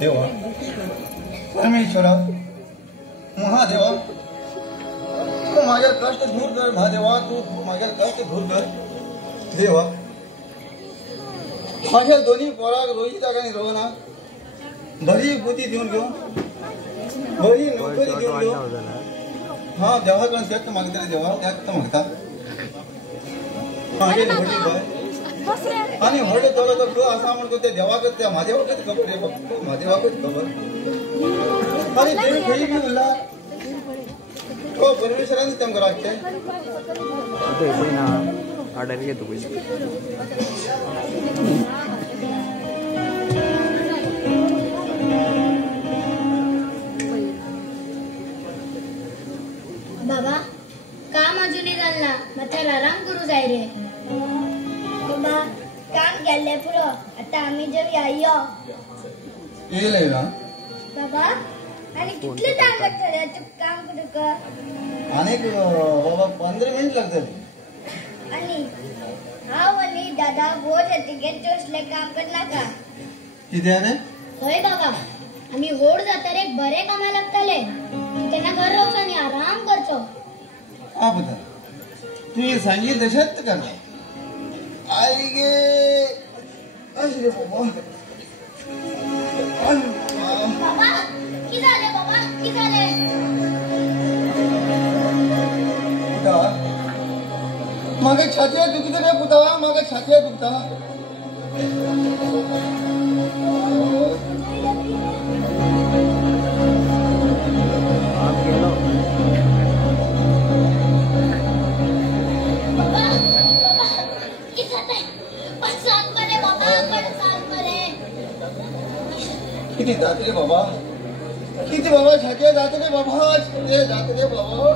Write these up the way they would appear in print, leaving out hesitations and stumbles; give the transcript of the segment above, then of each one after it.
देवा परमेश्वरा महादेवा तू माझे कष्ट दूर कर महादेवा तू माझे कष्ट दूर कर देवा माझ्या दोन्ही पोराक रोजी टाकाने रोवना बरी बुद्धी देऊन घेऊ बरी नोकरी देऊन घेऊ हा देवाकडून त्यात मागता देवा त्यात मागता मागे होडी बाय आणि होडे तोला तर असा म्हणतो त्या देवाकडे त्या महादेवाकडे खबर आहे महादेवाकडे खबर आणि देवी खरी बी बोलला तो परमेश्वराने तेम करायचे अरे कोई ना ऑर्डर के तो कोई बाबा काम अजूनही झालं मात्र आराम करू जाय रे बाबा काम केले पुरो आता आम्ही जर यायो येईल ना बाबा आणि कितले टाइम लागतले तू काम करक अनेक बाबा 15 मिनिट लागतात आणि हाव आणि दादा रोज तिकीट जोसले काम करना का कित्याने होय बाबा आम्ही होड जातारे बरे कामा लागतले त्यांना घर राहून आणि आराम करचो हा बता तू ये सांगितलं तशात कर आई गे अरे बाबा बाबा की झाले बाबा की झाले पुता मागे छातीला दुखत रे पुता मागे छातीला दुखता आप गेलो बाबा बाबा की झाले पण सांग मरे बाबा पण सांग मरे किती जात रे बाबा किती बाबा छातीला जात रे बाबा छातीला जात रे बाबा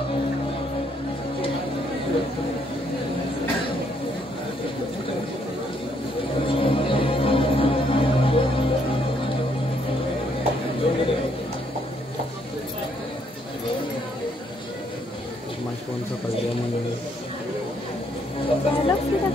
माझं फोन चा कॉल म्हणून लक्ष द्या